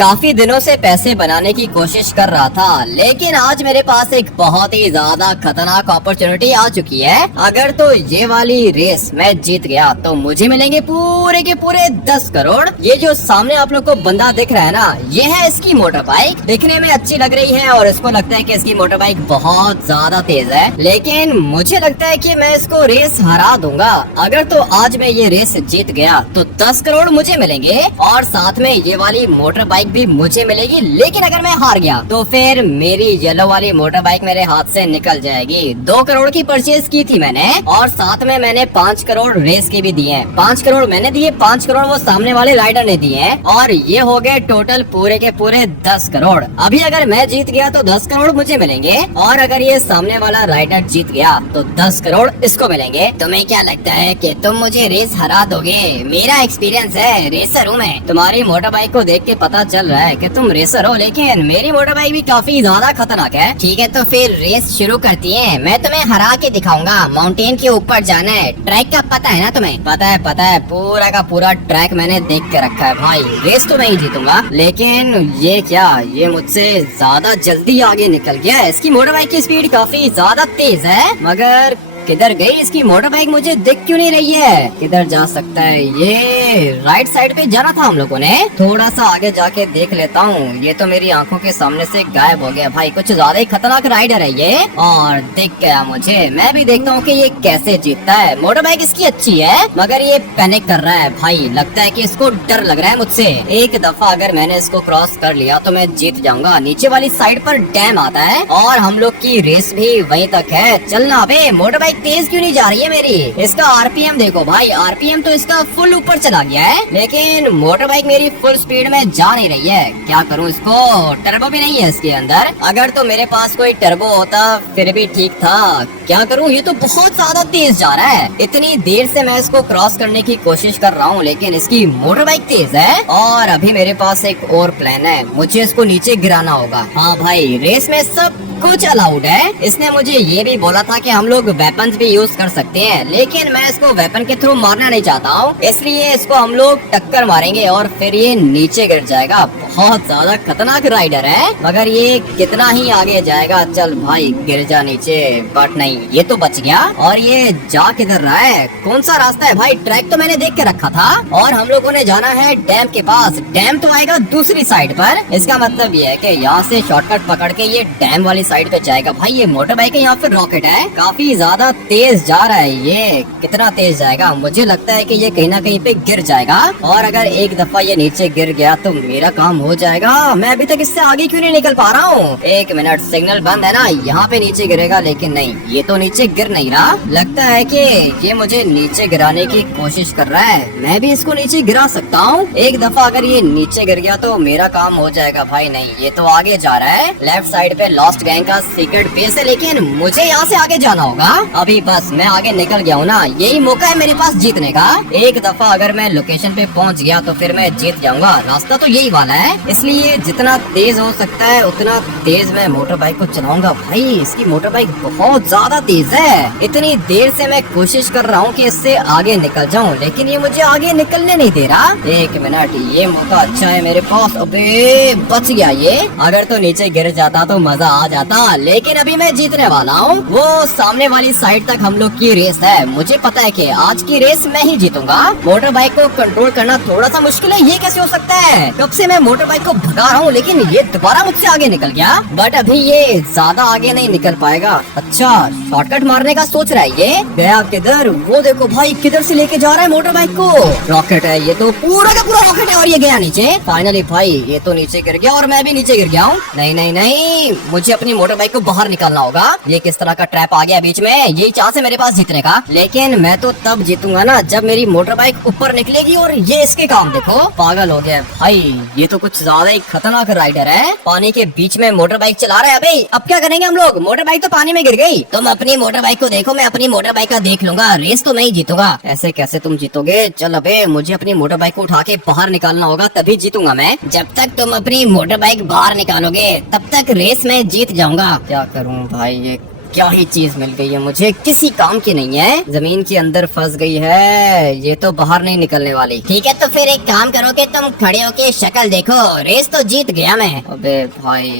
काफी दिनों से पैसे बनाने की कोशिश कर रहा था, लेकिन आज मेरे पास एक बहुत ही ज्यादा खतरनाक अपॉर्चुनिटी आ चुकी है। अगर तो ये वाली रेस मैं जीत गया तो मुझे मिलेंगे पूरे के पूरे 10 करोड़। ये जो सामने आप लोग को बंदा दिख रहा है ना, ये है इसकी मोटर बाइक। दिखने में अच्छी लग रही है और इसको लगता है कि इसकी मोटर बाइक बहुत ज्यादा तेज है, लेकिन मुझे लगता है कि मैं इसको रेस हरा दूंगा। अगर तो आज मैं ये रेस जीत गया तो 10 करोड़ मुझे मिलेंगे और साथ में ये वाली मोटर बाइक भी मुझे मिलेगी। लेकिन अगर मैं हार गया तो फिर मेरी येलो वाली मोटर बाइक मेरे हाथ से निकल जाएगी। 2 करोड़ की परचेज की थी मैंने और साथ में मैंने 5 करोड़ रेस के भी दिए। 5 करोड़ मैंने दिए, 5 करोड़ वो सामने वाले राइडर ने दिए हैं और ये हो गए टोटल पूरे के पूरे 10 करोड़। अभी अगर मैं जीत गया तो 10 करोड़ मुझे मिलेंगे और अगर ये सामने वाला राइडर जीत गया तो 10 करोड़ इसको मिलेंगे। तुम्हें क्या लगता है कि तुम मुझे रेस हरा दोगे? मेरा एक्सपीरियंस है, रेसर हूँ मैं। तुम्हारी मोटर बाइक को देख के पता चल रहा है कि तुम रेसर हो, लेकिन मेरी मोटर बाइक भी काफी ज्यादा खतरनाक है। ठीक है तो फिर रेस शुरू करती है। मैं तुम्हें हरा के दिखाऊंगा। माउंटेन के ऊपर जाना है। ट्रैक का पता है ना तुम्हें? पता है, पूरा का पूरा ट्रैक मैंने देख के रखा है भाई। रेस तो मैं ही जीतूंगा, लेकिन ये क्या, ये मुझसे ज्यादा जल्दी आगे निकल गया। इसकी मोटर बाइक की स्पीड काफी ज्यादा तेज है, मगर किधर गई इसकी मोटर बाइक? मुझे दिख क्यों नहीं रही है? किधर जा सकता है ये? राइट साइड पे जाना था हम लोगों ने। थोड़ा सा आगे जाके देख लेता हूँ। ये तो मेरी आंखों के सामने से गायब हो गया भाई। कुछ ज्यादा ही खतरनाक राइडर है ये और दिख गया मुझे। मैं भी देखता हूँ कि ये कैसे जीतता है। मोटर बाइक इसकी अच्छी है मगर ये पैनिक कर रहा है भाई। लगता है कि इसको डर लग रहा है मुझसे। एक दफा अगर मैंने इसको क्रॉस कर लिया तो मैं जीत जाऊंगा। नीचे वाली साइड पर डैम आता है और हम लोग की रेस भी वहीं तक है। चलना बे, मोटर बाइक तेज क्यों नहीं जा रही है मेरी? इसका आरपीएम देखो भाई, आरपीएम तो इसका फुल ऊपर चला गया है, लेकिन मोटर बाइक मेरी फुल स्पीड में जा नहीं रही है। क्या करूं इसको? टर्बो भी नहीं है इसके अंदर। अगर तो मेरे पास कोई टर्बो होता फिर भी ठीक था। क्या करूं? ये तो बहुत ज्यादा तेज जा रहा है। इतनी देर से मैं इसको क्रॉस करने की कोशिश कर रहा हूं, लेकिन इसकी मोटर बाइक तेज है। और अभी मेरे पास एक और प्लान है। मुझे इसको नीचे गिराना होगा। हाँ भाई, रेस में सब कुछ अलाउड है। इसने मुझे ये भी बोला था कि हम लोग वेपन्स भी यूज कर सकते हैं, लेकिन मैं इसको वेपन के थ्रू मारना नहीं चाहता हूँ, इसलिए इसको हम लोग टक्कर मारेंगे और फिर ये नीचे गिर जाएगा। बहुत ज्यादा खतरनाक राइडर है, मगर ये कितना ही आगे जाएगा। चल भाई गिर जा नीचे। बट नहीं, ये तो बच गया। और ये जा किधर रहा है? कौन सा रास्ता है भाई? ट्रैक तो मैंने देख के रखा था और हम लोगों ने जाना है डैम के पास। डैम तो आएगा दूसरी साइड पर। इसका मतलब ये है कि यहाँ से शॉर्टकट पकड़ के ये डैम वाली साइड पे जाएगा। भाई ये मोटर बाइक है, यहाँ पे रॉकेट है। काफी ज्यादा तेज जा रहा है ये। कितना तेज जाएगा? मुझे लगता है कि ये कहीं ना कहीं पे गिर जाएगा और अगर एक दफा ये नीचे गिर गया तो मेरा काम हो जाएगा। मैं अभी तक इससे आगे क्यों नहीं निकल पा रहा हूँ? एक मिनट, सिग्नल बंद है ना, यहाँ पे नीचे गिरेगा, लेकिन नहीं, ये तो नीचे गिर नहीं रहा। लगता है कि ये मुझे नीचे गिराने की कोशिश कर रहा है। मैं भी इसको नीचे गिरा सकता हूँ। एक दफा अगर ये नीचे गिर गया तो मेरा काम हो जाएगा। भाई नहीं, ये तो आगे जा रहा है। लेफ्ट साइड पे लॉस्ट गैंग का सीक्रेट बेस है, लेकिन मुझे यहाँ से आगे जाना होगा। अभी बस मैं आगे निकल गया हूँ ना, यही मौका है मेरे पास जीतने का। एक दफा अगर मैं लोकेशन पे पहुँच गया तो फिर मैं जीत जाऊंगा। रास्ता तो यही वाला है, इसलिए जितना तेज हो सकता है उतना तेज मैं मोटर बाइक को चलाऊंगा। भाई इसकी मोटर बाइक बहुत ज्यादा तेज है। इतनी देर से मैं कोशिश कर रहा हूँ कि इससे आगे निकल जाऊँ, लेकिन ये मुझे आगे निकलने नहीं दे रहा। एक मिनट, ये मौका अच्छा है मेरे पास। अबे बच गया ये। अगर तो नीचे गिर जाता तो मजा आ जाता, लेकिन अभी मैं जीतने वाला हूँ। वो सामने वाली साइड तक हम लोग की रेस है। मुझे पता है कि आज की रेस मैं ही जीतूंगा। मोटर बाइक को कंट्रोल करना थोड़ा सा मुश्किल है। ये कैसे हो सकता है? कब से मैं मोटर बाइक को भगा रहा हूँ, लेकिन ये दोबारा मुझसे आगे निकल गया। बट अभी ये ज्यादा आगे नहीं निकल पाएगा। अच्छा, शॉर्टकट मारने का सोच रहा है ये। गया किधर? वो देखो भाई, किधर से लेके जा रहा है मोटर बाइक को। रॉकेट है ये तो, पूरा का पूरा रॉकेट है। और ये गया नीचे। फाइनली भाई ये तो नीचे गिर गया और मैं भी नीचे गिर गया हूँ। नहीं नहीं नहीं, मुझे अपनी मोटर बाइक को बाहर निकालना होगा। ये किस तरह का ट्रैप आ गया बीच में? यही चांस है मेरे पास जीतने का, लेकिन मैं तो तब जीतूंगा ना जब मेरी मोटर बाइक ऊपर निकलेगी। और ये इसके काम देखो, पागल हो गया भाई। ये तो कुछ ज्यादा ही खतरनाक राइडर है। पानी के बीच में मोटर बाइक चला रहा है। अबे अब क्या करेंगे हम लोग? मोटर बाइक तो पानी में गिर गई। तुम अपनी मोटर बाइक को देखो, मैं अपनी मोटर बाइक का देख लूंगा। रेस तो मैं ही जीतूंगा। ऐसे कैसे तुम जीतोगे? चल अबे, मुझे अपनी मोटर बाइक को उठा के बाहर निकालना होगा, तभी जीतूंगा मैं। जब तक तुम अपनी मोटर बाइक बाहर निकालोगे तब तक रेस में जीत जाऊंगा। क्या करूं भाई, ये क्या ही चीज मिल गई है मुझे, किसी काम की नहीं है, जमीन के अंदर फंस गई है, ये तो बाहर नहीं निकलने वाली। ठीक है तो फिर एक काम करो कि तुम खड़े होके शक्ल देखो, रेस तो जीत गया मैं। अबे भाई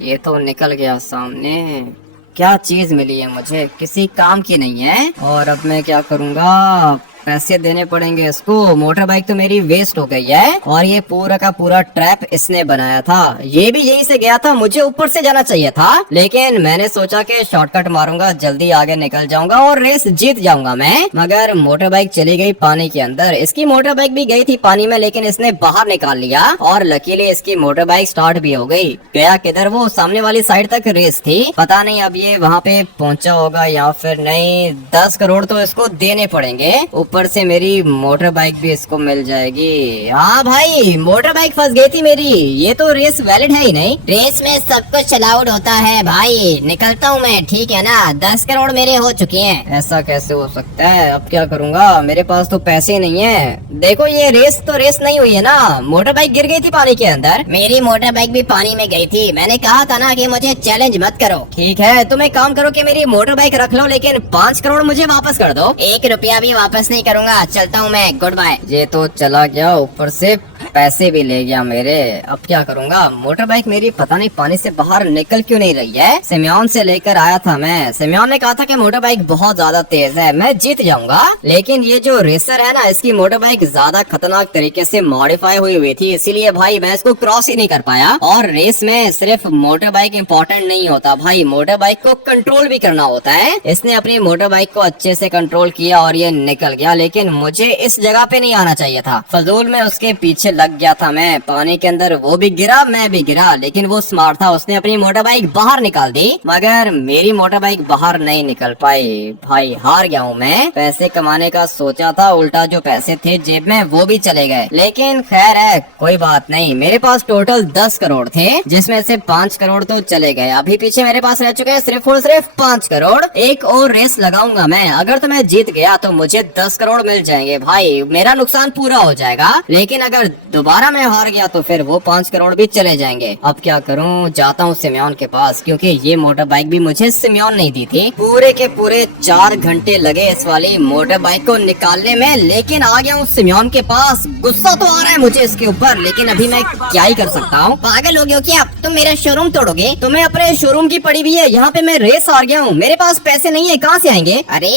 ये तो निकल गया सामने, क्या चीज मिली है मुझे, किसी काम की नहीं है। और अब मैं क्या करूँगा, पैसे देने पड़ेंगे इसको। मोटर बाइक तो मेरी वेस्ट हो गई है और ये पूरा का पूरा ट्रैप इसने बनाया था, ये भी यही से गया था, मुझे ऊपर से जाना चाहिए था, लेकिन मैंने सोचा कि शॉर्टकट मारूंगा, जल्दी आगे निकल जाऊंगा और रेस जीत जाऊंगा मैं। मगर मोटर बाइक चली गई पानी के अंदर, इसकी मोटर बाइक भी गई थी पानी में, लेकिन इसने बाहर निकाल लिया और लकीली इसकी मोटर बाइक स्टार्ट भी हो गई। गया किधर वो, सामने वाली साइड तक रेस थी, पता नहीं अब ये वहाँ पे पहुँचा होगा या फिर नहीं। 10 करोड़ तो इसको देने पड़ेंगे, ऊपर से मेरी मोटर बाइक भी इसको मिल जाएगी। हाँ भाई मोटर बाइक फंस गई थी मेरी, ये तो रेस वैलिड है ही नहीं। रेस में सब कुछ अलाउड होता है भाई, निकलता हूँ मैं, ठीक है ना। 10 करोड़ मेरे हो चुके हैं। ऐसा कैसे हो सकता है, अब क्या करूँगा, मेरे पास तो पैसे नहीं है। देखो ये रेस तो रेस नहीं हुई है ना, मोटर बाइक गिर गई थी पानी के अंदर। मेरी मोटर बाइक भी पानी में गई थी, मैंने कहा था ना कि मुझे चैलेंज मत करो। ठीक है तुम एक काम करो कि मेरी मोटर बाइक रख लो, लेकिन 5 करोड़ मुझे वापस कर दो। 1 रुपया भी वापस नहीं करूंगा, चलता हूँ मैं, गुड बाय। ये तो चला गया, ऊपर से पैसे भी ले गया मेरे। अब क्या करूँगा, मोटर बाइक मेरी पता नहीं पानी से बाहर निकल क्यों नहीं रही है। सिम्योन से लेकर आया था मैं, सिम्योन ने कहा था कि मोटर बाइक बहुत ज्यादा तेज है, मैं जीत जाऊंगा, लेकिन ये जो रेसर है ना, इसकी मोटर बाइक ज्यादा खतरनाक तरीके से मॉडिफाई हुई थी, इसीलिए भाई मैं इसको क्रॉस ही नहीं कर पाया। और रेस में सिर्फ मोटर बाइक इम्पोर्टेंट नहीं होता भाई, मोटर बाइक को कंट्रोल भी करना होता है। इसने अपनी मोटर बाइक को अच्छे से कंट्रोल किया और ये निकल गया, लेकिन मुझे इस जगह पे नहीं आना चाहिए था, फजूल में उसके पीछे लग गया था मैं पानी के अंदर। वो भी गिरा, मैं भी गिरा, लेकिन वो स्मार्ट था, उसने अपनी मोटर बाइक बाहर निकाल दी, मगर मेरी मोटर बाइक बाहर नहीं निकल पाई। भाई हार गया हूँ मैं, पैसे कमाने का सोचा था, उल्टा जो पैसे थे जेब में वो भी चले गए, लेकिन खैर है कोई बात नहीं। मेरे पास टोटल 10 करोड़ थे, जिसमें से 5 करोड़ तो चले गए, अभी पीछे मेरे पास रह चुके हैं सिर्फ और सिर्फ 5 करोड़। एक और रेस लगाऊंगा मैं, अगर तो मैं जीत गया तो मुझे 10 करोड़ मिल जाएंगे भाई, मेरा नुकसान पूरा हो जाएगा, लेकिन अगर दोबारा मैं हार गया तो फिर वो 5 करोड़ भी चले जाएंगे। अब क्या करूं, जाता हूं सिम्योन के पास, क्योंकि ये मोटर बाइक भी मुझे सिम्योन नहीं दी थी। पूरे के पूरे 4 घंटे लगे इस वाली मोटर बाइक को निकालने में, लेकिन आ गया हूँ सिम्योन के पास। गुस्सा तो आ रहा है मुझे इसके ऊपर, लेकिन अभी मैं क्या ही कर सकता हूँ। पागल हो गए हो क्या, तुम मेरा शोरूम तोड़ोगे? तुम्हें अपने शोरूम की पड़ी हुई है, यहाँ पे मैं रेस हार गया हूँ, मेरे पास पैसे नहीं है, कहाँ से आएंगे? अरे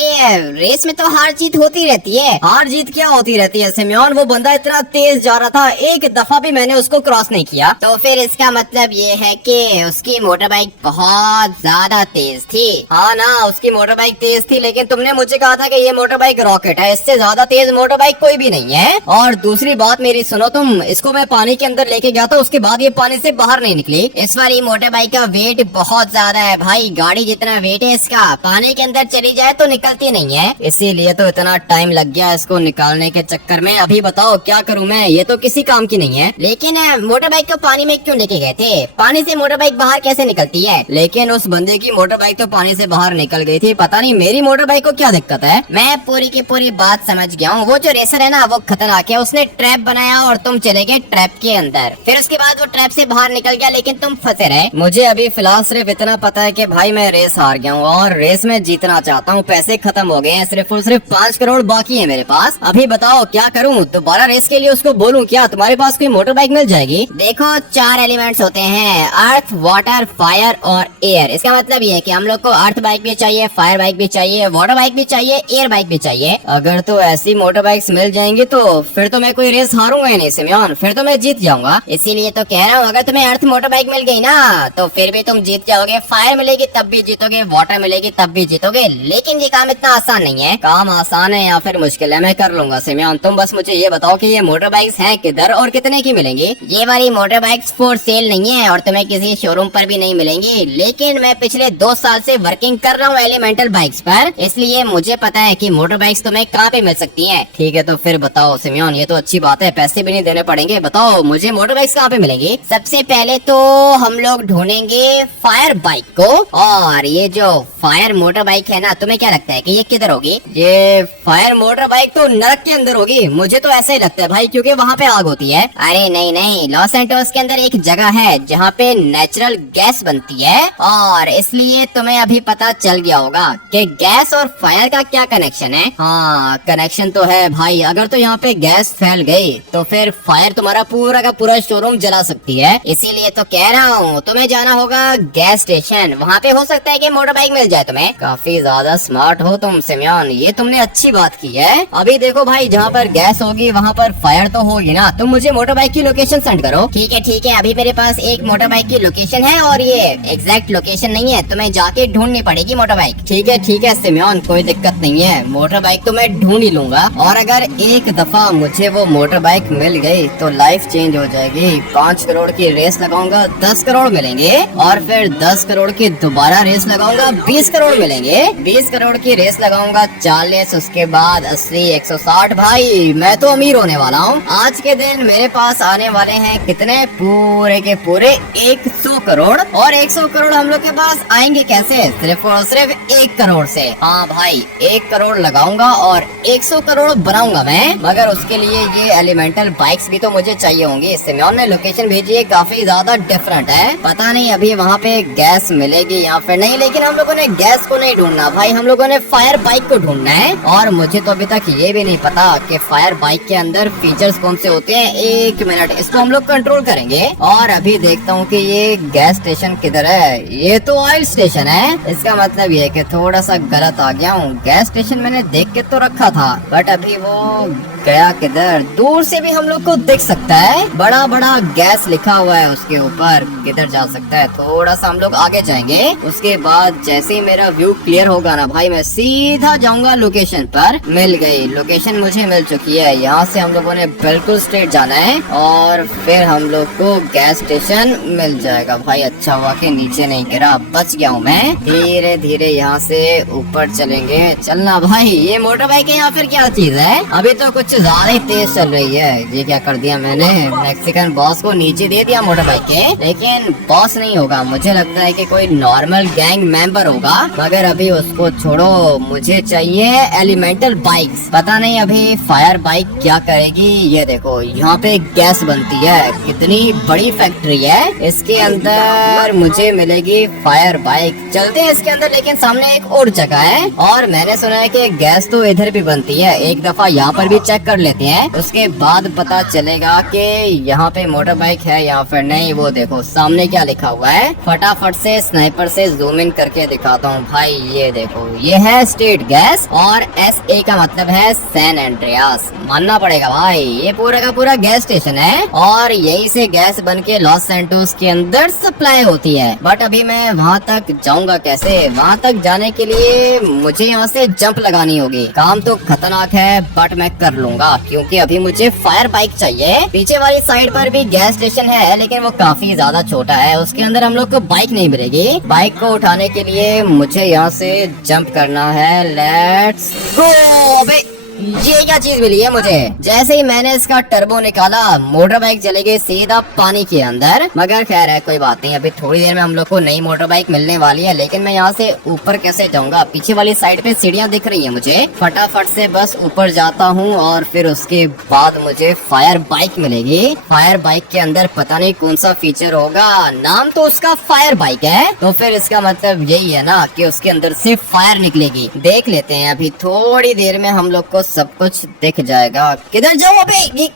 रेस में तो हार जीत होती रहती है। हार जीत क्या होती रहती है सिम्योन, वो बंदा इतना तेज जा रहा था, एक दफा भी मैंने उसको क्रॉस नहीं किया। तो फिर इसका मतलब ये है कि उसकी मोटर बाइक बहुत ज्यादा तेज थी। हाँ ना, उसकी मोटर बाइक तेज थी, लेकिन तुमने मुझे कहा था कि ये मोटर बाइक रॉकेट है, इससे ज्यादा तेज मोटर बाइक कोई भी नहीं है। और दूसरी बात मेरी सुनो तुम, इसको मैं पानी के अंदर लेके गया था, उसके बाद ये पानी से बाहर नहीं निकली। इस वाली मोटर बाइक का वेट बहुत ज्यादा है भाई, गाड़ी जितना वेट है इसका, पानी के अंदर चली जाए तो निकलती नहीं है, इसीलिए तो इतना टाइम लग गया इसको निकालने के चक्कर में। अभी बताओ क्या करूँ मैं, ये तो किसी काम की नहीं है। लेकिन मोटर बाइक को पानी में क्यों लेके गए थे? पानी से मोटर बाइक बाहर कैसे निकलती है? लेकिन उस बंदे की मोटर बाइक तो पानी से बाहर निकल गई थी, पता नहीं मेरी मोटर बाइक को क्या दिक्कत है। मैं पूरी की पूरी बात समझ गया हूँ, वो जो रेसर है ना वो खतरनाक है, उसने ट्रैप बनाया और तुम चले गए ट्रैप के अंदर, फिर उसके बाद वो ट्रैप से बाहर निकल गया, लेकिन तुम फंसे रहे। मुझे अभी फिलहाल सिर्फ इतना पता है कि भाई मैं रेस हार गया हूँ और रेस में जीतना चाहता हूँ, पैसे खत्म हो गए हैं, सिर्फ और सिर्फ 5 करोड़ बाकी है मेरे पास। अभी बताओ क्या करूँ, दोबारा रेस के लिए उसको बोलूँ क्या, तुम्हारे पास कोई मोटर बाइक मिल जाएगी? देखो 4 एलिमेंट्स होते हैं, अर्थ, वाटर, फायर और एयर। इसका मतलब ये है कि हम लोग को अर्थ बाइक भी चाहिए, फायर बाइक भी चाहिए, वाटर बाइक भी चाहिए, एयर बाइक भी चाहिए। अगर तो ऐसी मोटर बाइक्स मिल जाएंगी तो फिर तो मैं कोई रेस हारूंगा ही नहीं सिम्योन, फिर तो मैं जीत जाऊंगा। इसीलिए तो कह रहा हूँ, अगर तुम्हें अर्थ मोटर बाइक मिल गई ना तो फिर भी तुम जीत जाओगे, फायर मिलेगी तब भी जीतोगे, वाटर मिलेगी तब भी जीतोगे, लेकिन ये काम इतना आसान नहीं है। काम आसान है या फिर मुश्किल है, मैं कर लूंगा सिम्योन, तुम बस मुझे ये बताओ कि ये मोटर बाइक्स हैं किधर और कितने की मिलेंगी? ये वाली मोटर बाइक्स फॉर सेल नहीं है और तुम्हें किसी शोरूम पर भी नहीं मिलेंगी, लेकिन मैं पिछले 2 साल से वर्किंग कर रहा हूँ एलिमेंटल बाइक्स पर, इसलिए मुझे पता है कि मोटर बाइक्स तुम्हें कहाँ पे मिल सकती हैं। ठीक है तो फिर बताओ सिम्योन, ये तो अच्छी बात है, पैसे भी नहीं देने पड़ेंगे, बताओ मुझे मोटर बाइक्स कहाँ पे मिलेंगी? सबसे पहले तो हम लोग ढूंढेंगे फायर बाइक को, और ये जो फायर मोटर बाइक है ना, तुम्हें क्या लगता है कि ये किधर होगी? ये फायर मोटर बाइक तो नरक के अंदर होगी, मुझे तो ऐसा ही लगता है भाई, क्योंकि वहाँ पे आग आग होती है। अरे नहीं नहीं, लॉस सैंटोस के अंदर एक जगह है जहाँ पे नेचुरल गैस बनती है, और इसलिए तुम्हें अभी पता चल गया होगा कि गैस और फायर का क्या कनेक्शन है। हाँ कनेक्शन तो है भाई, अगर तो यहाँ पे गैस फैल गई तो फिर फायर तुम्हारा पूरा का पूरा शोरूम जला सकती है। इसीलिए तो कह रहा हूँ तुम्हें जाना होगा गैस स्टेशन, वहाँ पे हो सकता है कि मोटर बाइक मिल जाए तुम्हें। काफी ज्यादा स्मार्ट हो तुम सिमियन, ये तुमने अच्छी बात की है। अभी देखो भाई, जहाँ पर गैस होगी वहाँ पर फायर तो होगी ना। तुम मुझे मोटर बाइक की लोकेशन सेंड करो। ठीक है, अभी मेरे पास एक मोटर बाइक की लोकेशन है, और ये एग्जैक्ट लोकेशन नहीं है, तुम्हें जाके ढूंढनी पड़ेगी मोटर बाइक। ठीक है सिमियन, कोई दिक्कत नहीं है, मोटर बाइक तो मैं ढूंढ ही लूंगा। और अगर एक दफा मुझे वो मोटर बाइक मिल गई तो लाइफ चेंज हो जाएगी। 5 करोड़ की रेस लगाऊंगा 10 करोड़ मिलेंगे, और फिर 10 करोड़ की दोबारा रेस लगाऊंगा 20 करोड़ मिलेंगे। 20 करोड़ की रेस लगाऊंगा 40, उसके बाद 80, 160। भाई मैं तो अमीर होने वाला हूँ। आज के दिन मेरे पास आने वाले हैं कितने, पूरे के पूरे 100 करोड़। और 100 करोड़ हम लोग के पास आएंगे कैसे, सिर्फ और सिर्फ 1 करोड़ से। हाँ भाई 1 करोड़ लगाऊंगा और 100 करोड़ बनाऊंगा मैं, मगर उसके लिए ये एलिमेंटल बाइक्स भी तो मुझे चाहिए होंगी। सिमियन ने लोकेशन भेजी है, काफी ज्यादा डिफरेंट है। पता नहीं अभी वहाँ पे गैस मिलेगी या फिर नहीं, लेकिन हम लोगों ने गैस को नहीं ढूंढना भाई, हम लोगों ने फायर बाइक को ढूंढना है। और मुझे तो अभी तक ये भी नहीं पता कि फायर बाइक के अंदर फीचर्स कौन से होते हैं। 1 मिनट, इसको हम लोग कंट्रोल करेंगे। और अभी देखता हूँ कि ये गैस स्टेशन किधर है। ये तो ऑयल स्टेशन है, इसका मतलब ये है कि थोड़ा सा गलत आ गया हूँ। गैस स्टेशन मैंने देख के तो रखा था, बट अभी वो गया किधर। दूर से भी हम लोग को दिख सकता है, बड़ा बड़ा गैस लिखा हुआ है उसके ऊपर, किधर जा सकता है। थोड़ा सा हम लोग आगे जाएंगे, उसके बाद जैसे ही मेरा व्यू क्लियर होगा ना भाई, मैं सीधा जाऊंगा लोकेशन पर। मिल गई लोकेशन, मुझे मिल चुकी है। यहाँ से हम लोगों ने बिल्कुल स्ट्रेट जाना है और फिर हम लोग को गैस स्टेशन मिल जाएगा। भाई अच्छा हुआ कि नीचे नहीं गिरा, बच गया हूँ मैं। धीरे धीरे यहाँ से ऊपर चलेंगे। चलना भाई, ये मोटर बाइक है या फिर क्या चीज है। अभी तो कुछ ज्यादा ही तेज चल रही है। ये क्या कर दिया मैंने, मैक्सिकन बॉस को नीचे दे दिया मोटर बाइक के। लेकिन बॉस नहीं होगा, मुझे लगता है कि कोई नॉर्मल गैंग मेंबर होगा, मगर अभी उसको छोड़ो, मुझे चाहिए एलिमेंटल बाइक्स। पता नहीं अभी फायर बाइक क्या करेगी। ये देखो यहाँ पे गैस बनती है, कितनी बड़ी फैक्ट्री है। इसके अंदर मुझे मिलेगी फायर बाइक। चलते हैं इसके अंदर, लेकिन सामने एक और जगह है, और मैंने सुना है कि गैस तो इधर भी बनती है। एक दफा यहाँ पर भी चेक कर लेते हैं, उसके बाद पता चलेगा कि यहाँ पे मोटर बाइक है या फिर नहीं। वो देखो सामने क्या लिखा हुआ है, फटाफट से स्नाइपर से जूम इन करके दिखाता हूँ भाई। ये देखो, ये है स्टेट गैस, और SA का मतलब है सैन एंड्रियास। मानना पड़ेगा भाई, ये पूरा का पूरा गैस स्टेशन है, और यही से गैस बन के लॉस सैंटोस के अंदर सप्लाई होती है। बट अभी मैं वहाँ तक जाऊंगा कैसे। वहाँ तक जाने के लिए मुझे यहाँ से जंप लगानी होगी। काम तो खतरनाक है, बट मैं कर लूंगा, क्योंकि अभी मुझे फायर बाइक चाहिए। पीछे वाली साइड पर भी गैस स्टेशन है, लेकिन वो काफी ज्यादा छोटा है, उसके अंदर हम लोग को बाइक नहीं मिलेगी। बाइक को उठाने के लिए मुझे यहाँ से जंप करना है। Let's go. अबे ये क्या चीज मिली है मुझे। जैसे ही मैंने इसका टर्बो निकाला, मोटर बाइक चले गई सीधा पानी के अंदर। मगर खैर है, कोई बात नहीं, अभी थोड़ी देर में हम लोग को नई मोटर बाइक मिलने वाली है। लेकिन मैं यहाँ से ऊपर कैसे जाऊंगा। पीछे वाली साइड पे सीढ़ियाँ दिख रही है मुझे, फटाफट से बस ऊपर जाता हूँ, और फिर उसके बाद मुझे फायर बाइक मिलेगी। फायर बाइक के अंदर पता नहीं कौन सा फीचर होगा, नाम तो उसका फायर बाइक है, तो फिर इसका मतलब यही है ना कि उसके अंदर से फायर निकलेगी। देख लेते हैं, अभी थोड़ी देर में हम लोग को सब कुछ दिख जाएगा। किधर जाऊं अबे,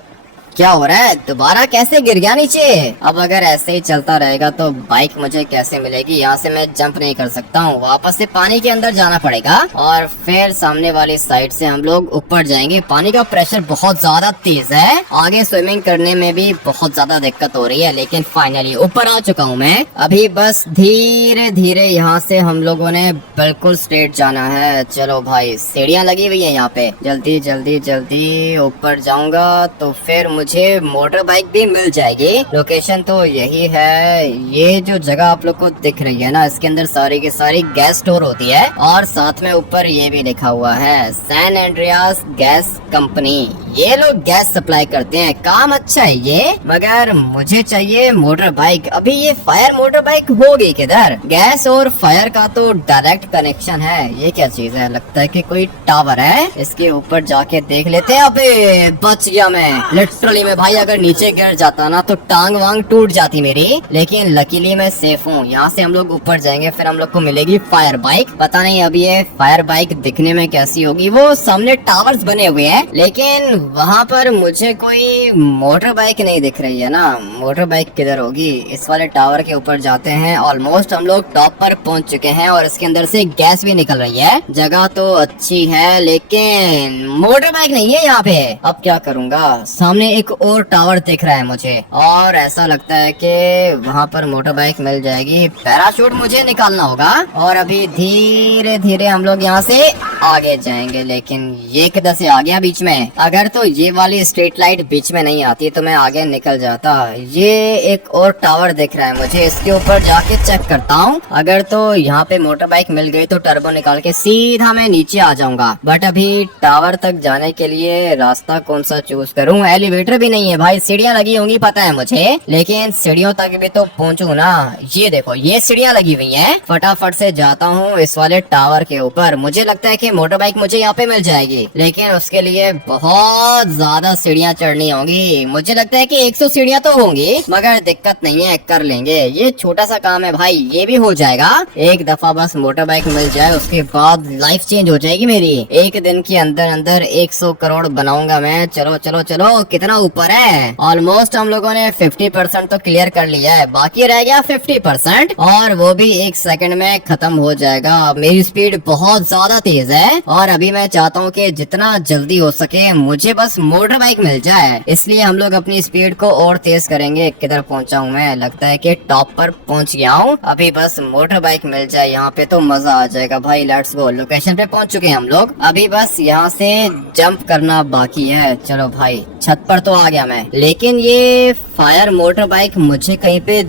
क्या हो रहा है, दोबारा कैसे गिर गया नीचे। अब अगर ऐसे ही चलता रहेगा तो बाइक मुझे कैसे मिलेगी। यहाँ से मैं जंप नहीं कर सकता हूँ, वापस से पानी के अंदर जाना पड़ेगा, और फिर सामने वाली साइड से हम लोग ऊपर जाएंगे। पानी का प्रेशर बहुत ज्यादा तेज है, आगे स्विमिंग करने में भी बहुत ज्यादा दिक्कत हो रही है, लेकिन फाइनली ऊपर आ चुका हूँ मैं। अभी बस धीरे धीरे यहाँ से हम लोगों ने बिल्कुल स्ट्रेट जाना है। चलो भाई, सीढ़ियाँ लगी हुई है यहाँ पे, जल्दी जल्दी जल्दी ऊपर जाऊंगा तो फिर मुझे मोटर बाइक भी मिल जाएगी। लोकेशन तो यही है। ये जो जगह आप लोग को दिख रही है ना, इसके अंदर सारी की सारी गैस स्टोर होती है, और साथ में ऊपर ये भी लिखा हुआ है सैन एंड्रियास गैस कंपनी। ये लोग गैस सप्लाई करते हैं, काम अच्छा है ये, मगर मुझे चाहिए मोटर बाइक। अभी ये फायर मोटर बाइक होगी किधर? गैस और फायर का तो डायरेक्ट कनेक्शन है। ये क्या चीज है? लगता है कि कोई टावर है, इसके ऊपर जाके देख लेते हैं। अबे बच गया मैं, लिटरली में भाई अगर नीचे गिर जाता ना तो टांग वांग टूट जाती मेरी, लेकिन लकीली मैं सेफ हूँ। यहाँ से हम लोग ऊपर जाएंगे, फिर हम लोग को मिलेगी फायर बाइक। पता नहीं अभी ये फायर बाइक दिखने में कैसी होगी। वो सामने टावर्स बने हुए हैं, लेकिन वहाँ पर मुझे कोई मोटर बाइक नहीं दिख रही है ना। मोटर बाइक किधर होगी? इस वाले टावर के ऊपर जाते हैं। ऑलमोस्ट हम लोग टॉप पर पहुँच चुके हैं और इसके अंदर से गैस भी निकल रही है। जगह तो अच्छी है, लेकिन मोटर बाइक नहीं है यहाँ पे। अब क्या करूँगा? सामने एक और टावर दिख रहा है मुझे, और ऐसा लगता है कि वहाँ पर मोटर बाइक मिल जाएगी। पैराशूट मुझे निकालना होगा, और अभी धीरे धीरे हम लोग यहाँ से आगे जाएंगे। लेकिन ये किधर से आ गया बीच में? अगर तो ये वाली स्ट्रीट लाइट बीच में नहीं आती तो मैं आगे निकल जाता। ये एक और टावर दिख रहा है मुझे, इसके ऊपर जाके चेक करता हूँ। अगर तो यहाँ पे मोटर बाइक मिल गई तो टर्बो निकाल के सीधा मैं नीचे आ जाऊंगा। बट अभी टावर तक जाने के लिए रास्ता कौन सा चूज करूँ? एलिवेटर भी नहीं है भाई, सीढ़ियाँ लगी होंगी पता है मुझे, लेकिन सीढ़ियों तक भी तो पहुँचू ना। ये देखो ये सीढ़ियाँ लगी हुई हैं। फटाफट से जाता हूँ इस वाले टावर के ऊपर। मुझे लगता है कि मोटर बाइक मुझे यहाँ पे मिल जाएगी, लेकिन उसके लिए बहुत ज्यादा सीढ़ियाँ चढ़नी होंगी। मुझे लगता है कि 100 सीढ़ियाँ तो होंगी, मगर दिक्कत नहीं है, कर लेंगे। ये छोटा सा काम है भाई, ये भी हो जाएगा। एक दफा बस मोटर बाइक मिल जाए, उसके बाद लाइफ चेंज हो जाएगी मेरी। एक दिन के अंदर अंदर 100 करोड़ बनाऊंगा मैं। चलो चलो चलो, कितना ऊपर है? ऑलमोस्ट हम लोगों ने 50% तो क्लियर कर लिया है, बाकी रह गया 50%, और वो भी 1 सेकंड में खत्म हो जाएगा। मेरी स्पीड बहुत ज्यादा तेज है, और अभी मैं चाहता हूँ कि जितना जल्दी हो सके मुझे बस मोटर बाइक मिल जाए, इसलिए हम लोग अपनी स्पीड को और तेज करेंगे। किधर पहुँचा हूँ मैं? लगता है कि टॉप पर पहुँच गया हूँ। अभी बस मोटर बाइक मिल जाए यहाँ पे तो मजा आ जाएगा भाई। लेट्स गो, लोकेशन पे पहुँच चुके हैं हम लोग। अभी बस यहाँ से जंप करना बाकी है। चलो भाई, छत पर तो आ गया मैं, लेकिन ये फायर मोटर बाइक मुझे कहीं पे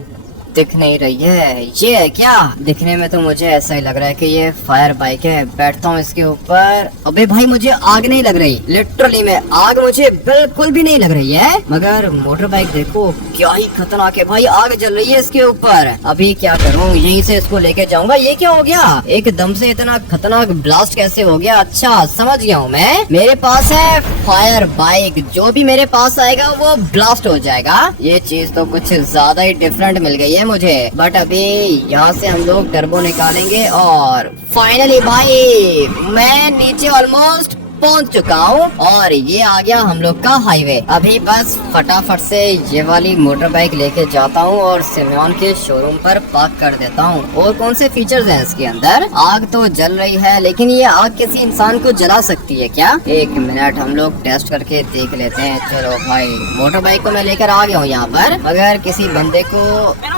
दिख नहीं रही है। ये है क्या? दिखने में तो मुझे ऐसा ही लग रहा है कि ये फायर बाइक है। बैठता हूँ इसके ऊपर। अबे भाई मुझे आग नहीं लग रही, लिटरली में आग मुझे बिल्कुल भी नहीं लग रही है, मगर मोटर बाइक देखो क्या ही खतरनाक है भाई। आग जल रही है इसके ऊपर। अभी क्या करूँ? यहीं से इसको लेके जाऊंगा। ये क्या हो गया? एकदम से इतना खतरनाक ब्लास्ट कैसे हो गया? अच्छा समझ गया हूँ मैं। मेरे पास है फायर बाइक, जो भी मेरे पास आएगा वो ब्लास्ट हो जाएगा। ये चीज तो कुछ ज्यादा ही डिफरेंट मिल गई है मुझे। बट अभी यहाँ से हम लोग टर्बो निकालेंगे, और फाइनली भाई मैं नीचे ऑलमोस्ट पहुंच चुका हूँ, और ये आ गया हम लोग का हाईवे। अभी बस फटाफट से ये वाली मोटर बाइक लेके जाता हूँ और सिमोन के शोरूम पर पार्क कर देता हूँ। और कौन से फीचर्स हैं इसके अंदर? आग तो जल रही है, लेकिन ये आग किसी इंसान को जला सकती है क्या? 1 मिनट हम लोग टेस्ट करके देख लेते हैं। चलो भाई, मोटर बाइक को मैं लेकर आ गया हूँ यहाँ पर, मगर किसी बंदे को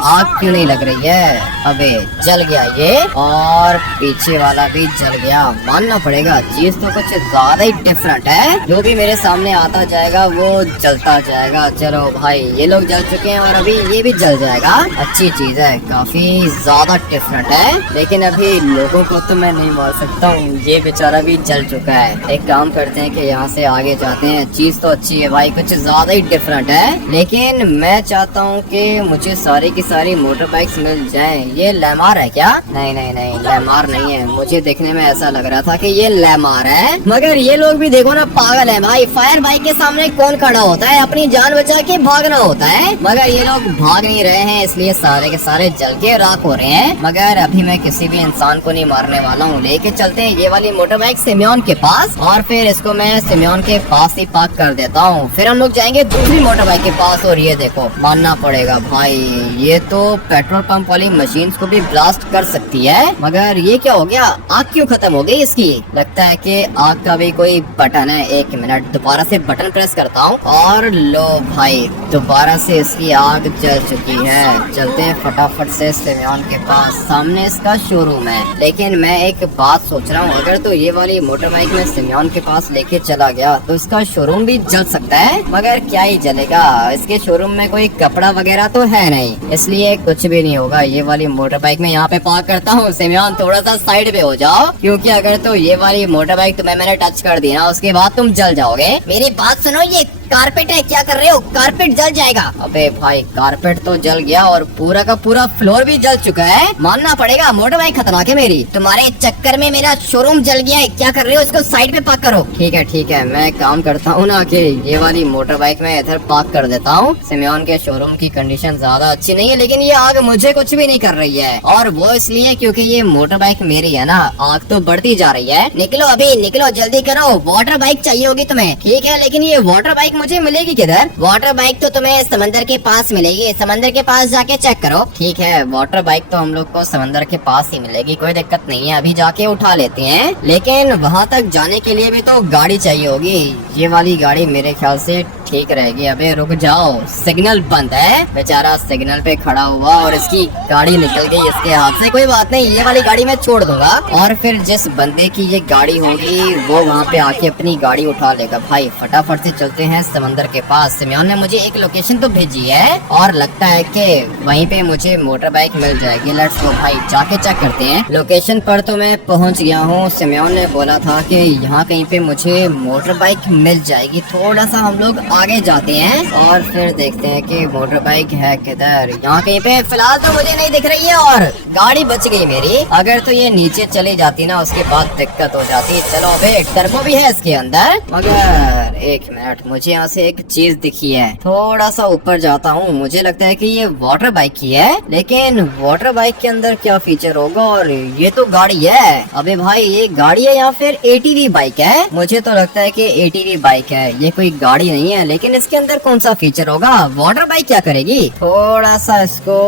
आग क्यों नहीं लग रही है? अबे जल गया ये, और पीछे वाला भी जल गया। मानना पड़ेगा चीज तो कुछ ज्यादा ही डिफरेंट है। जो भी मेरे सामने आता जाएगा वो जलता जाएगा। चलो भाई, ये लोग जल चुके हैं और अभी ये भी जल जाएगा। अच्छी चीज है, काफी ज्यादा डिफरेंट है, लेकिन अभी लोगों को तो मैं नहीं मार सकता हूँ। ये बेचारा भी जल चुका है। एक काम करते हैं कि यहाँ से आगे जाते हैं। चीज तो अच्छी है भाई, कुछ ज्यादा ही डिफरेंट है, लेकिन मैं चाहता हूँ कि मुझे सारी की सारी मोटर बाइक्स मिल जाएं। ये लैमार है क्या? नहीं नहीं नहीं, लैमार नहीं है। मुझे देखने में ऐसा लग रहा था कि ये लैमार है, मगर ये लोग भी देखो ना पागल है भाई। फायर बाइक के सामने कौन खड़ा होता है? अपनी जान बचा के भागना होता है, मगर ये लोग भाग नहीं रहे हैं, इसलिए सारे के सारे जल के राख हो रहे हैं। मगर अभी मैं किसी भी इंसान को नहीं मारने वाला हूँ। लेके चलते हैं ये वाली मोटर बाइक सिमोन के पास, और फिर इसको मैं सिमोन के पास ही पार्क कर देता हूँ। फिर हम लोग जाएंगे दूसरी मोटर बाइक के पास। और ये देखो, मानना पड़ेगा भाई, ये तो पेट्रोल पंप वाली मशीन को भी ब्लास्ट कर सकती है। मगर ये क्या हो गया? आग क्यों खत्म हो गई इसकी? लगता है कि आग का भी कोई बटन है। 1 मिनट, दोबारा से बटन प्रेस करता हूँ, और लो भाई दोबारा से इसकी आग जल चुकी है। चलते हैं फटाफट से सिमोन के पास। सामने इसका शोरूम है, लेकिन मैं एक बात सोच रहा हूँ, अगर तो ये वाली मोटर बाइक में सिमोन के पास लेके चला गया तो इसका शोरूम भी जल सकता है। मगर क्या ही जलेगा, इसके शोरूम में कोई कपड़ा वगैरह तो है नहीं, इसलिए कुछ भी नहीं होगा। ये वाली मोटर बाइक में यहाँ पे पार्क करता हूँ। सिमोन थोड़ा सा साइड पे हो जाओ, क्योंकि अगर तो ये वाली मोटर बाइक तुम्हें मैंने टच टच कर दी ना उसके बाद तुम जल जाओगे। मेरी बात सुनो, ये कारपेट है, क्या कर रहे हो? कारपेट जल जाएगा। अबे भाई कारपेट तो जल गया और पूरा का पूरा फ्लोर भी जल चुका है, मानना पड़ेगा मोटर बाइक खतरनाक है मेरी। तुम्हारे चक्कर में मेरा शोरूम जल गया है, क्या कर रहे हो? इसको साइड पे पार्क करो। ठीक है मैं काम करता हूँ ना कि ये वाली मोटर बाइक मैं इधर पार्क कर देता हूँ। सिमियोन के शोरूम की कंडीशन ज्यादा अच्छी नहीं है, लेकिन ये आग मुझे कुछ भी नहीं कर रही है, और वो इसलिए क्योंकि ये मोटर बाइक मेरी है ना। आग तो बढ़ती जा रही है। निकलो अभी, निकलो जल्दी करो। वाटर बाइक चाहिए होगी तुम्हें। ठीक है, लेकिन ये वाटर बाइक मुझे मिलेगी किधर? वाटर बाइक तो तुम्हें समंदर के पास मिलेगी, समंदर के पास जाके चेक करो। ठीक है, वाटर बाइक तो हम लोग को समंदर के पास ही मिलेगी, कोई दिक्कत नहीं है, अभी जाके उठा लेते हैं। लेकिन वहाँ तक जाने के लिए भी तो गाड़ी चाहिए होगी। ये वाली गाड़ी मेरे ख्याल से ठीक रहेगी। अबे रुक जाओ, सिग्नल बंद है। बेचारा सिग्नल पे खड़ा हुआ और इसकी गाड़ी निकल गई इसके हाथ से। कोई बात नहीं, ये वाली गाड़ी मैं छोड़ दूंगा, और फिर जिस बंदे की ये गाड़ी होगी वो वहाँ पे आके अपनी गाड़ी उठा लेगा। भाई फटाफट से चलते हैं समंदर के पास। सिमियोन ने मुझे एक लोकेशन तो भेजी है और लगता है कि वहीं पे मुझे मोटर बाइक मिल जाएगी। लेट्स गो भाई, जाके चेक करते हैं। लोकेशन पर तो मैं पहुंच गया हूँ। सिमियोन ने बोला था कि यहाँ कहीं पे मुझे मोटर बाइक मिल जाएगी। थोड़ा सा हम लोग आगे जाते हैं और फिर देखते हैं कि मोटर बाइक है किधर। यहाँ कहीं पे फिलहाल तो मुझे नहीं दिख रही है, और गाड़ी बच गई मेरी। अगर तो ये नीचे चली जाती ना उसके बाद दिक्कत हो जाती। चलो अबे, टर्बो भी है इसके अंदर। मगर एक मिनट, मुझे यहाँ से एक चीज दिखी है। थोड़ा सा ऊपर जाता हूँ, मुझे लगता है कि ये वाटर बाइक की है, लेकिन वाटर बाइक के अंदर क्या फीचर होगा? और ये तो गाड़ी है। अबे भाई, ये गाड़ी है या फिर एटीवी बाइक है? मुझे तो लगता है कि एटीवी बाइक है, ये कोई गाड़ी नहीं है। लेकिन इसके अंदर कौन सा फीचर होगा? वाटर बाइक क्या करेगी? थोड़ा सा इसको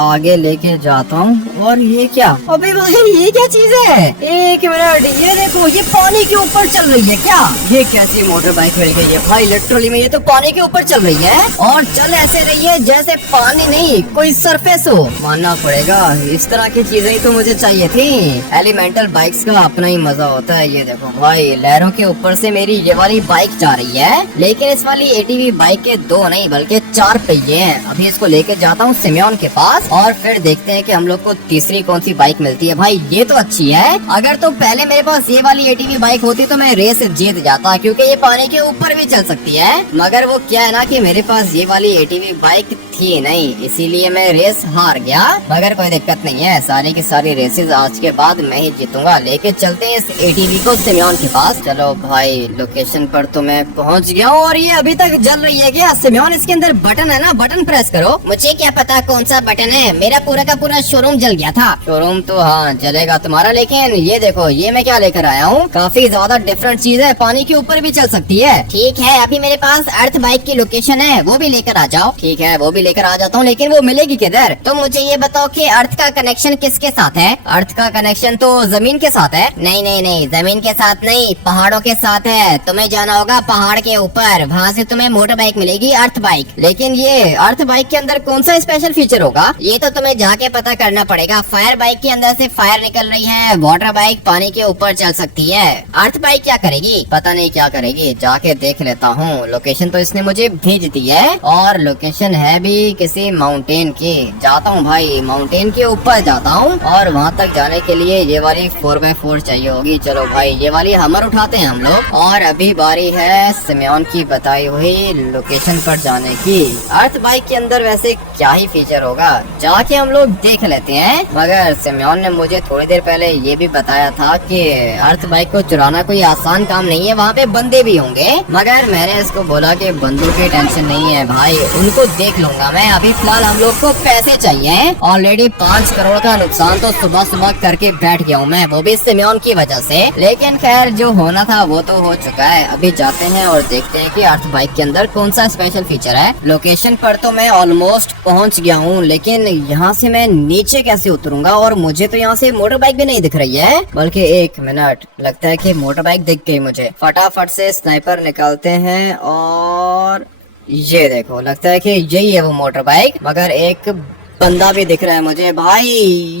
आगे लेके जाता हूँ। और ये क्या? अबे भाई, ये क्या चीज है? एक मिनट, ये देखो, ये पानी के ऊपर चल रही है क्या? ये कैसी मोटर बाइक मिल गई है भाई? लिटरली में ये तो पानी के ऊपर चल रही है, और चल ऐसे रही है जैसे पानी नहीं कोई सरफेस हो। मानना पड़ेगा, इस तरह की चीजें ही तो मुझे चाहिए थी। एलिमेंटल बाइक्स का अपना ही मजा होता है। ये देखो भाई, लहरों के ऊपर से मेरी ये वाली बाइक जा रही है, लेकिन इस वाली एटीवी बाइक के 2 नहीं बल्कि 4 पहिए हैं। अभी इसको लेके जाता हूँ सिमियोन के पास, और फिर देखते हैं कि हम लोग को तीसरी कौन सी बाइक मिलती है। भाई ये तो अच्छी है। अगर तो पहले मेरे पास ये वाली एटीवी बाइक होती तो मैं रेस जीत जाता, क्योंकि ये पानी के ऊपर भी चल सकती है। मगर वो क्या है ना कि मेरे पास ये वाली एटीवी बाइक थी नहीं, इसीलिए मैं रेस हार गया। मगर कोई दिक्कत नहीं है, सारी की सारी रेसेस आज के बाद मैं ही जीतूंगा। लेके चलते हैं इस एटीवी को सिमियोन के पास। चलो भाई, लोकेशन पर तो मैं पहुंच गया हूँ, और ये अभी तक जल रही है क्या? सिमियोन, इसके अंदर बटन है ना, बटन प्रेस करो। मुझे क्या पता कौन सा बटन है, मेरा पूरा का पूरा शोरूम जल गया था। शोरूम तो हाँ जलेगा तुम्हारा, लेकिन ये देखो, ये मैं क्या लेकर आया हूँ, काफी ज्यादा डिफरेंट चीज है, पानी के ऊपर भी चल सकती है। ठीक है, अभी मेरे पास अर्थ बाइक की लोकेशन है, वो भी लेकर आ जाओ। ठीक है, वो भी लेकर आ जाता हूँ, लेकिन वो मिलेगी किधर? तो मुझे ये बताओ कि अर्थ का कनेक्शन किसके साथ है? अर्थ का कनेक्शन तो जमीन के साथ है। नहीं नहीं नहीं, जमीन के साथ नहीं, पहाड़ों के साथ है। तुम्हें जाना होगा पहाड़ के ऊपर, वहाँ से तुम्हें मोटर बाइक मिलेगी, अर्थ बाइक। लेकिन ये अर्थ बाइक के अंदर कौन सा स्पेशल फीचर होगा? ये तो तुम्हें जाके पता करना पड़ेगा। फायर बाइक के अंदर से फायर निकल रही है, वाटर बाइक पानी के ऊपर चल सकती है। अर्थ बाइक क्या करेगी? पता नहीं क्या करेगी, जाके देख लेता हूँ। लोकेशन तो इसने मुझे भेज दी है, और लोकेशन है भी किसी माउंटेन की। जाता हूँ भाई, माउंटेन के ऊपर जाता हूँ, और वहाँ तक जाने के लिए ये वाली 4x4 चाहिए होगी। चलो भाई, ये वाली हमर उठाते हैं हम लोग, और अभी बारी है सिमियोन की बताई हुई लोकेशन पर जाने की। अर्थ बाइक के अंदर वैसे क्या ही फीचर होगा, जाके हम लोग देख लेते हैं। मगर सिमियोन ने मुझे थोड़ी देर पहले ये भी बताया था कि अर्थ बाइक को चुराना कोई आसान काम नहीं है, वहाँ पे बंदे भी होंगे। मगर मैंने इसको बोला कि बंदों की टेंशन नहीं है भाई, उनको देख लूंगा मैं। अभी फिलहाल हम लोग को पैसे चाहिए। ऑलरेडी 5 करोड़ का नुकसान तो सुबह सुबह करके बैठ गया हूँ मैं, वो भी सिमियोन की वजह से। लेकिन खैर, जो होना था वो तो हो चुका है। अभी जाते हैं और देखते हैं कि अर्थ बाइक के अंदर कौन सा स्पेशल फीचर है। लोकेशन पर तो मैं ऑलमोस्ट पहुँच गया हूँ, लेकिन यहाँ से मैं नीचे कैसे उतरूंगा? और मुझे तो यहाँ से मोटर बाइक भी नहीं दिख रही है। बल्कि एक मिनट, लगता है कि मोटर बाइक दिख गई मुझे। फटाफट से स्नाइपर निकालते हैं, और ये देखो, लगता है कि यही है वो मोटर बाइक। मगर एक बंदा भी दिख रहा है मुझे। भाई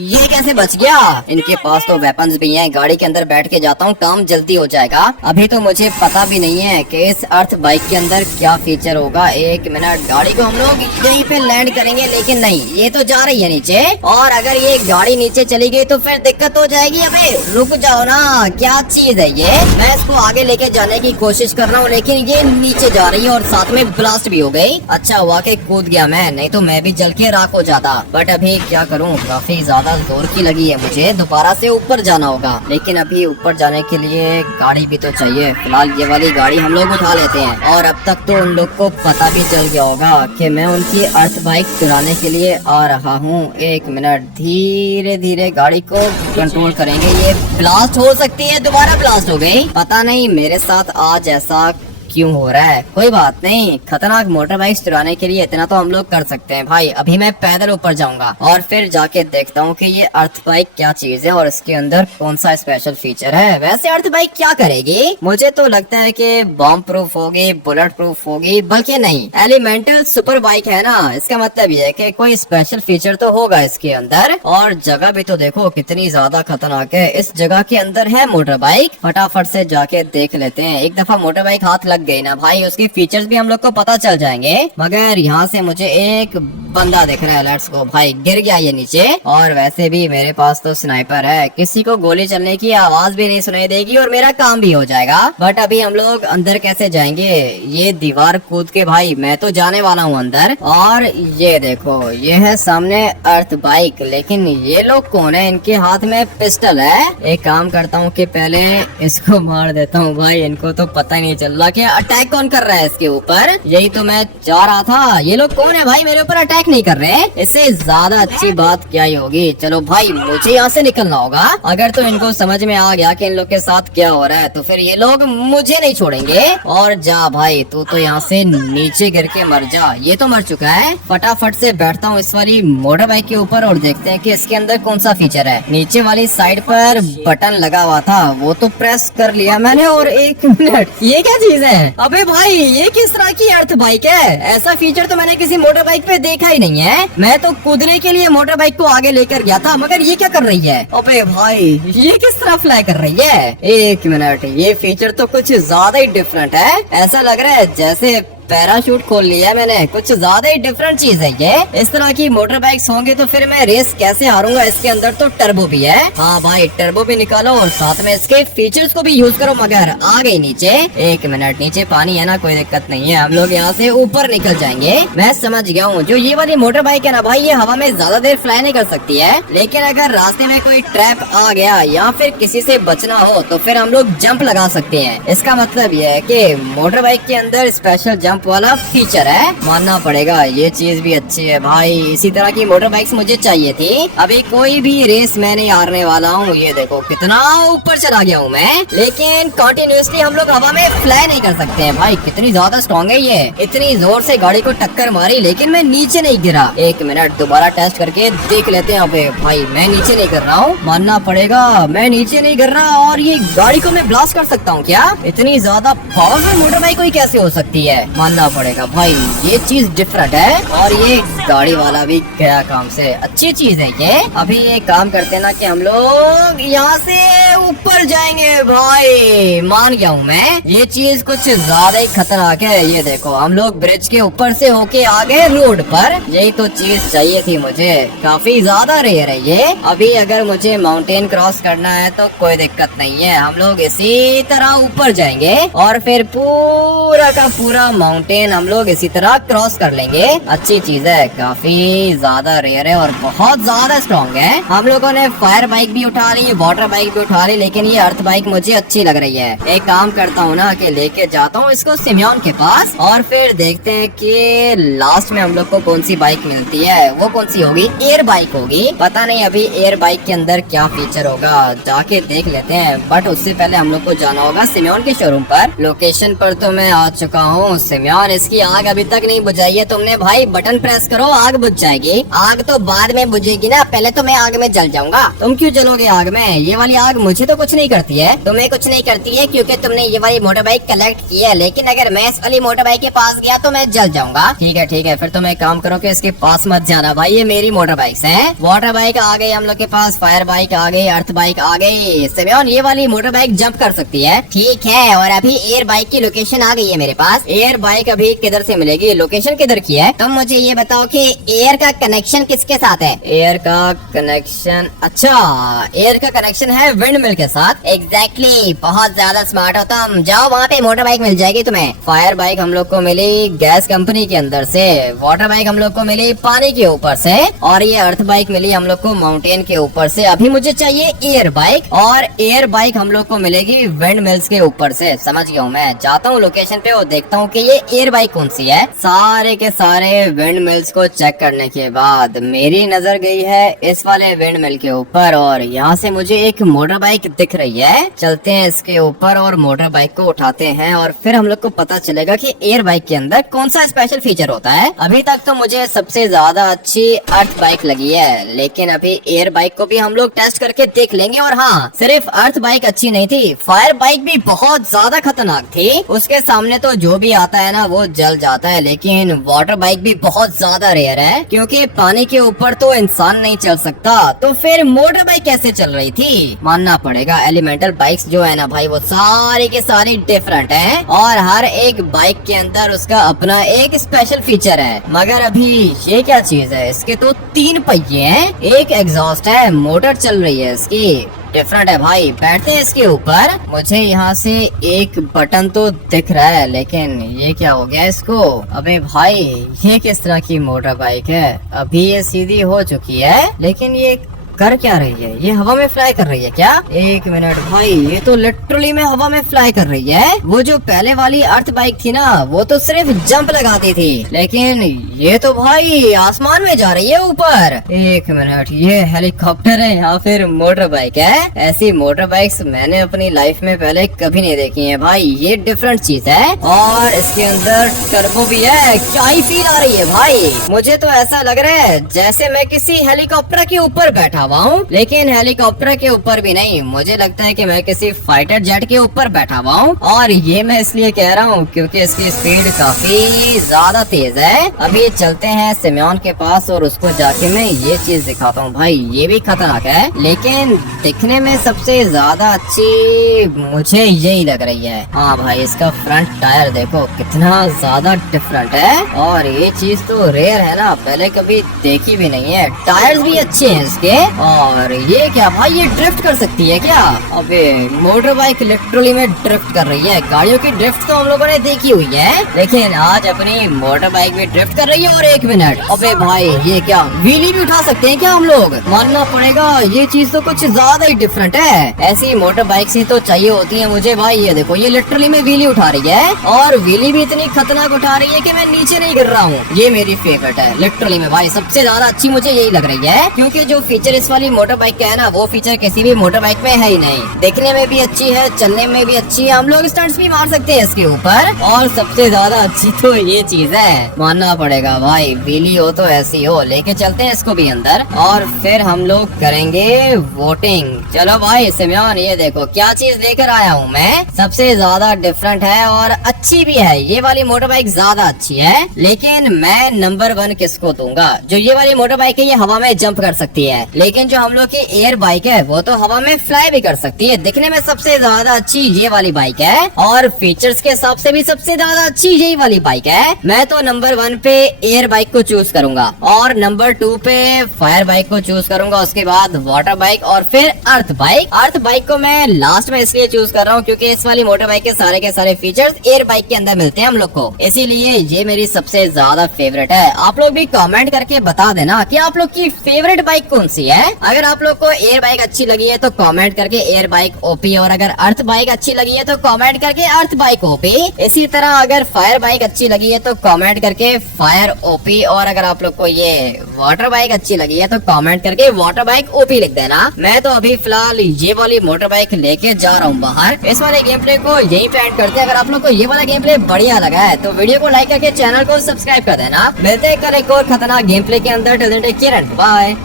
ये कैसे बच गया? इनके पास तो वेपन्स भी हैं। गाड़ी के अंदर बैठ के जाता हूँ, काम जल्दी हो जाएगा। अभी तो मुझे पता भी नहीं है कि इस अर्थ बाइक के अंदर क्या फीचर होगा। एक मिनट, गाड़ी को हम लोग यहीं पे लैंड करेंगे, लेकिन नहीं, ये तो जा रही है नीचे, और अगर ये गाड़ी नीचे चली गई तो फिर दिक्कत हो जाएगी। अबे रुक जाओ ना, क्या चीज है ये? मैं इसको आगे लेके जाने की कोशिश कर रहा हूँ, लेकिन ये नीचे जा रही है और साथ में ब्लास्ट भी हो गई। अच्छा हुआ कि कूद गया मैं, नहीं तो मैं भी जल के राख हो जाता। बट अभी क्या करूँ, काफी ज्यादा जोर की लगी है मुझे, दोबारा से ऊपर जाना होगा। लेकिन अभी ऊपर जाने के लिए गाड़ी भी तो चाहिए। फिलहाल ये वाली गाड़ी हम लोग उठा लेते हैं। और अब तक तो उन लोग को पता भी चल गया होगा कि मैं उनकी अर्थ बाइक चुराने के लिए आ रहा हूँ। एक मिनट, धीरे धीरे गाड़ी को कंट्रोल करेंगे। ये ब्लास्ट हो सकती है, दोबारा ब्लास्ट हो गई। पता नहीं मेरे साथ आज ऐसा क्यों हो रहा है। कोई बात नहीं, खतरनाक मोटर बाइक चुराने के लिए इतना तो हम लोग कर सकते हैं। भाई अभी मैं पैदल ऊपर जाऊंगा और फिर जाके देखता हूँ कि ये अर्थ बाइक क्या चीज है और इसके अंदर कौन सा स्पेशल फीचर है। वैसे अर्थ बाइक क्या करेगी? मुझे तो लगता है कि बॉम्ब प्रूफ होगी, बुलेट प्रूफ होगी, बल्कि नहीं, एलिमेंटल सुपर बाइक है ना। इसका मतलब ये है कि कोई स्पेशल फीचर तो होगा इसके अंदर। और जगह भी तो देखो कितनी ज्यादा खतरनाक है। इस जगह के अंदर है मोटर बाइक, फटाफट से जाके देख लेते हैं। एक दफा मोटर बाइक हाथ लग गई ना भाई, उसके फीचर्स भी हम लोग को पता चल जाएंगे। मगर यहाँ से मुझे एक बंदा दिख रहा है। लेट्स गो भाई, गिर गया ये नीचे। और वैसे भी मेरे पास तो स्नाइपर है, किसी को गोली चलने की आवाज भी नहीं सुनाई देगी और मेरा काम भी हो जाएगा। बट अभी हम लोग अंदर कैसे जाएंगे? ये दीवार कूद के भाई मैं तो जाने वाला हूँ अंदर। और ये देखो, ये है सामने अर्थ बाइक, लेकिन ये लोग कौन है? इनके हाथ में पिस्टल है। एक काम करता हूँ कि पहले इसको मार देता हूँ। भाई इनको तो पता ही नहीं चल रहा कि अटैक कौन कर रहा है इसके ऊपर। यही तो मैं चाह रहा था। ये लोग कौन है भाई? मेरे ऊपर अटैक नहीं कर रहे। इससे ज्यादा अच्छी बात क्या ही होगी। चलो भाई, मुझे यहाँ से निकलना होगा। अगर तो इनको समझ में आ गया कि इन लोग के साथ क्या हो रहा है तो फिर ये लोग मुझे नहीं छोड़ेंगे। और जा भाई, तू तो यहाँ से नीचे गिर के मर जा। ये तो मर चुका है। फटाफट से बैठता हूँ इस वाली मोटर बाइक के ऊपर और देखते हैं कि इसके अंदर कौन सा फीचर है। नीचे वाली साइड पर बटन लगा हुआ था, वो तो प्रेस कर लिया मैंने। और एक मिनट, ये क्या चीज है? अबे भाई, ये किस तरह की अर्थ बाइक है? ऐसा फीचर तो मैंने किसी मोटर बाइक पे देखा ही नहीं है। मैं तो कूदने के लिए मोटर बाइक को आगे लेकर गया था, मगर ये क्या कर रही है? अबे भाई, ये किस तरह फ्लाई कर रही है? एक मिनट, ये फीचर तो कुछ ज्यादा ही डिफरेंट है। ऐसा लग रहा है जैसे पैराशूट खोल लिया है मैंने। कुछ ज्यादा ही डिफरेंट चीज है ये। इस तरह की मोटर बाइक्स होंगे तो फिर मैं रेस कैसे हारूंगा? इसके अंदर तो टर्बो भी है। हाँ भाई, टर्बो भी निकालो और साथ में इसके फीचर्स को भी यूज करो। मगर आ गई नीचे। एक मिनट, नीचे पानी है ना, कोई दिक्कत नहीं है, हम लोग यहाँ से ऊपर निकल जाएंगे। मैं समझ गया हूँ, जो ये वाली मोटर बाइक है ना भाई, ये हवा में ज्यादा देर फ्लाई नहीं कर सकती है। लेकिन अगर रास्ते में कोई ट्रैप आ गया या फिर किसी से बचना हो तो फिर हम लोग जंप लगा सकते हैं। इसका मतलब ये है कि मोटर बाइक के अंदर स्पेशल जंप वाला फीचर है, मानना पड़ेगा। ये चीज भी अच्छी है भाई। इसी तरह की मोटर बाइक्स मुझे चाहिए थी। अभी कोई भी रेस मैं नहीं हारने वाला हूँ। ये देखो कितना ऊपर चला गया हूँ मैं, लेकिन कंटिन्यूअसली हम लोग हवा में फ्लाई नहीं कर सकते हैं। भाई कितनी ज्यादा स्ट्रॉन्ग है ये। इतनी जोर से गाड़ी को टक्कर मारी लेकिन मैं नीचे नहीं गिरा। एक मिनट, दोबारा टेस्ट करके देख लेते हैं। अबे भाई, मैं नीचे नहीं गिर रहा हूँ, मानना पड़ेगा, मैं नीचे नहीं गिर रहा। और ये गाड़ी को मैं ब्लास्ट कर सकता हूँ क्या? इतनी ज्यादा पावरफुल मोटर बाइक कोई कैसे हो सकती है? मानना पड़ेगा भाई, ये चीज डिफरेंट है। और ये गाड़ी वाला भी गया काम से, अच्छी चीज है ये। अभी ये काम करते ना कि हम लोग यहाँ से ऊपर जाएंगे। भाई मान गया हूँ मैं, ये चीज कुछ ज्यादा ही खतरनाक है। ये देखो, हम लोग ब्रिज के ऊपर से होके आ गए रोड पर। यही तो चीज चाहिए थी मुझे। काफी ज्यादा रेयर है ये। अभी अगर मुझे माउंटेन क्रॉस करना है तो कोई दिक्कत नहीं है, हम लोग इसी तरह ऊपर जाएंगे और फिर पूरा का पूरा माउंटेन हम लोग इसी तरह क्रॉस कर लेंगे। अच्छी चीज है, काफी ज्यादा रेयर है और बहुत ज्यादा स्ट्रॉन्ग है। हम लोगों ने फायर बाइक भी उठा ली, वाटर बाइक भी उठा ली, लेकिन ये अर्थ बाइक मुझे अच्छी लग रही है। एक काम करता हूँ ना कि लेके जाता हूँ इसको सिमियोन के पास और फिर देखते हैं कि लास्ट में हम लोग को कौन सी बाइक मिलती है। वो कौन सी होगी? एयर बाइक होगी। पता नहीं अभी एयर बाइक के अंदर क्या फीचर होगा, जाके देख लेते हैं। बट उससे पहले हम लोग को जाना होगा सिमियोन के शोरूम पर। लोकेशन पर तो मैं आ चुका हूँ, सिमोन, इसकी आग अभी तक नहीं बुझाई है तुमने भाई। बटन प्रेस करो, आग बुझ जाएगी। आग तो बाद में बुझेगी ना, पहले तो मैं आग में जल जाऊंगा। तुम क्यों जलोगे आग में? ये वाली आग मुझे तो कुछ नहीं करती है। तुम्हें कुछ नहीं करती है क्योंकि तुमने ये वाली मोटर बाइक कलेक्ट की है, लेकिन अगर मैं इस वाली मोटर बाइक के पास गया तो मैं जल जाऊंगा। ठीक है, फिर तुम एक काम करो कि इसके पास मत जाना भाई, ये मेरी मोटर बाइक्स हैं। वाटर बाइक आ गई हम लोग के पास, फायर बाइक आ गई, अर्थ बाइक आ गई। सिमोन, ये वाली मोटर बाइक जंप कर सकती है। ठीक है, और अभी एयर बाइक की लोकेशन आ गई है मेरे पास। एयर बाइक अभी किधर से मिलेगी? लोकेशन किधर की है? तुम मुझे ये बताओ कि एयर का कनेक्शन किसके साथ है? एयर का कनेक्शन, अच्छा एयर का कनेक्शन है विंड मिल के साथ। एग्जैक्टली, बहुत ज्यादा स्मार्ट हो तुम। जाओ, वहाँ पे मोटर बाइक मिल जाएगी तुम्हें। फायर बाइक हम लोग को मिली गैस कंपनी के अंदर से, वाटर बाइक हम लोग को मिली पानी के ऊपर से, और ये अर्थ बाइक मिली हम लोग को माउंटेन के ऊपर से। अभी मुझे चाहिए एयर बाइक, और एयर बाइक हम लोग को मिलेगी विंड मिल्स के ऊपर से। समझ गया हूँ, मैं जाता हूँ लोकेशन पे और देखता हूँ कि ये एयर बाइक कौन सी है। सारे के सारे विंड मिल्स को चेक करने के बाद मेरी नजर गई है इस वाले विंड मिल के ऊपर, और यहाँ से मुझे एक मोटर बाइक दिख रही है। चलते हैं इसके ऊपर और मोटर बाइक को उठाते हैं, और फिर हम लोग को पता चलेगा कि एयर बाइक के अंदर कौन सा स्पेशल फीचर होता है। अभी तक तो मुझे सबसे ज्यादा अच्छी अर्थ बाइक लगी है, लेकिन अभी एयर बाइक को भी हम लोग टेस्ट करके देख लेंगे। और हाँ, सिर्फ अर्थ बाइक अच्छी नहीं थी, फायर बाइक भी बहुत ज्यादा खतरनाक थी। उसके सामने तो जो भी आता है ना वो जल जाता है, लेकिन वाटर बाइक भी बहुत ज्यादा रेयर है, क्योंकि पानी के ऊपर तो इंसान नहीं चल सकता। तो फिर मोटर बाइक कैसे चल रही थी? मानना पड़ेगा एलिमेंटल बाइक्स जो है ना भाई, वो सारी के सारी डिफरेंट है, और हर एक बाइक के अंदर उसका अपना एक स्पेशल फीचर है। मगर अभी ये क्या चीज है? इसके तो 3 पहिए हैं, एक एग्जॉस्ट है, मोटर चल रही है इसकी। डिफरेंट है भाई। बैठते हैं इसके ऊपर। मुझे यहाँ से एक बटन तो दिख रहा है, लेकिन ये क्या हो गया इसको? अबे भाई, ये किस तरह की मोटर बाइक है? अभी ये सीधी हो चुकी है, लेकिन ये कर क्या रही है? ये हवा में फ्लाई कर रही है क्या? एक मिनट भाई, ये तो लिटरली में हवा में फ्लाई कर रही है। वो जो पहले वाली अर्थ बाइक थी ना, वो तो सिर्फ जंप लगाती थी, लेकिन ये तो भाई आसमान में जा रही है ऊपर। एक मिनट, ये हेलीकॉप्टर है या फिर मोटर बाइक है? ऐसी मोटर बाइक्स मैंने अपनी लाइफ में पहले कभी नहीं देखी है भाई, ये डिफरेंट चीज है। और इसके अंदर टर्बो भी है। क्या ही फील आ रही है भाई, मुझे तो ऐसा लग रहा है जैसे मैं किसी हेलीकॉप्टर के ऊपर बैठा हुआ हूँ, लेकिन हेलीकॉप्टर के ऊपर भी नहीं, मुझे लगता है कि मैं किसी फाइटर जेट के ऊपर बैठा हुआ हूँ। और ये मैं इसलिए कह रहा हूँ क्योंकि इसकी स्पीड काफी ज्यादा तेज है। अभी चलते हैं सिमोन के पास और उसको जाके मैं ये चीज दिखाता हूँ। भाई ये भी खतरनाक है, लेकिन दिखने में सबसे ज्यादा अच्छी मुझे यही लग रही है। हाँ भाई, इसका फ्रंट टायर देखो कितना ज्यादा डिफरेंट है, और ये चीज तो रेयर है ना, पहले कभी देखी भी नहीं है। टायर्स भी अच्छे हैं इसके। और ये क्या भाई, ये ड्रिफ्ट कर सकती है क्या? अबे मोटर बाइक लिटरली में ड्रिफ्ट कर रही है। गाड़ियों की ड्रिफ्ट तो हम लोगों ने देखी हुई है, लेकिन आज अपनी मोटर बाइक भी ड्रिफ्ट कर रही है। और एक मिनट, अबे भाई ये क्या, व्हीली भी उठा सकते हैं क्या हम लोग? मानना पड़ेगा ये चीज तो कुछ ज्यादा ही डिफरेंट है। ऐसी मोटर बाइक ही तो चाहिए होती है मुझे भाई। ये देखो, ये लिटरली में व्हीली उठा रही है, और व्हीली भी इतनी खतरनाक उठा रही है कि मैं नीचे नहीं गिर रहा हूँ। ये मेरी फेवरेट है लिटरली में भाई, सबसे ज्यादा अच्छी मुझे यही लग रही है, क्योंकि जो फीचर इस वाली मोटर बाइक का है ना, वो फीचर किसी भी मोटर बाइक में है ही नहीं। देखने में भी अच्छी है, चलने में भी अच्छी है, हम लोग स्टंट्स भी मार सकते हैं इसके ऊपर। और सबसे ज्यादा अच्छी तो ये चीज है, मानना पड़ेगा भाई, व्हीली हो तो ऐसी हो। लेके चलते हैं इसको भी अंदर, और फिर हम लोग करेंगे वोटिंग। चलो भाई सिमोन, ये देखो क्या चीज लेकर आया हूँ मैं, सबसे ज्यादा डिफरेंट है और अच्छी भी है। ये वाली मोटर बाइक ज्यादा अच्छी है, लेकिन मैं नंबर 1 किसको दूंगा? जो ये वाली मोटर बाइक है, ये हवा में जंप कर सकती है, लेकिन जो हम लोग की एयर बाइक है वो तो हवा में फ्लाई भी कर सकती है। दिखने में सबसे ज्यादा अच्छी ये वाली बाइक है, और फीचर्स के हिसाब से भी सबसे ज्यादा अच्छी यही वाली बाइक है। मैं तो नंबर 1 पे एयर बाइक को चूज करूंगा, और नंबर 2 पे फायर बाइक को चूज करूंगा, उसके बाद वाटर बाइक, और फिर अर्थ बाइक। अर्थ बाइक को मैं लास्ट में इसलिए चूज कर रहा हूँ क्योंकि इस वाली मोटर बाइक के सारे फीचर्स एयर बाइक के अंदर मिलते हैं हम लोग को, इसीलिए ये मेरी सबसे ज्यादा फेवरेट है। आप लोग भी कमेंट करके बता देना कि आप लोग की फेवरेट बाइक कौन सी है। अगर आप लोग को एयर बाइक अच्छी लगी है तो कमेंट करके एयर बाइक ओपी, और अगर अर्थ बाइक अच्छी लगी है तो कमेंट करके अर्थ बाइक ओपी। इसी तरह अगर फायर बाइक अच्छी लगी है तो कमेंट करके फायर ओपी, और अगर आप लोग को ये वाटर बाइक अच्छी लगी है तो कमेंट करके वाटर बाइक ओपी लिख देना। मैं तो अभी फिलहाल ये वाली मोटर बाइक लेके जा रहा हूँ बाहर। इस वाले गेम प्ले को यही पे एंड करते हैं। अगर आप लोग को ये वाला गेम प्ले बढ़िया लगा है तो वीडियो को लाइक करके चैनल को सब्सक्राइब कर देना। मिलते हैं कल एक और खतरनाक गेम प्ले के अंदर। Till then take care and bye.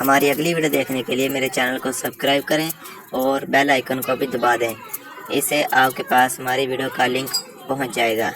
हमारी अगली वीडियो देखने के लिए मेरे चैनल को सब्सक्राइब करें और बेल आइकन को भी दबा दें। इससे आपके पास हमारी वीडियो का लिंक पहुंच जाएगा।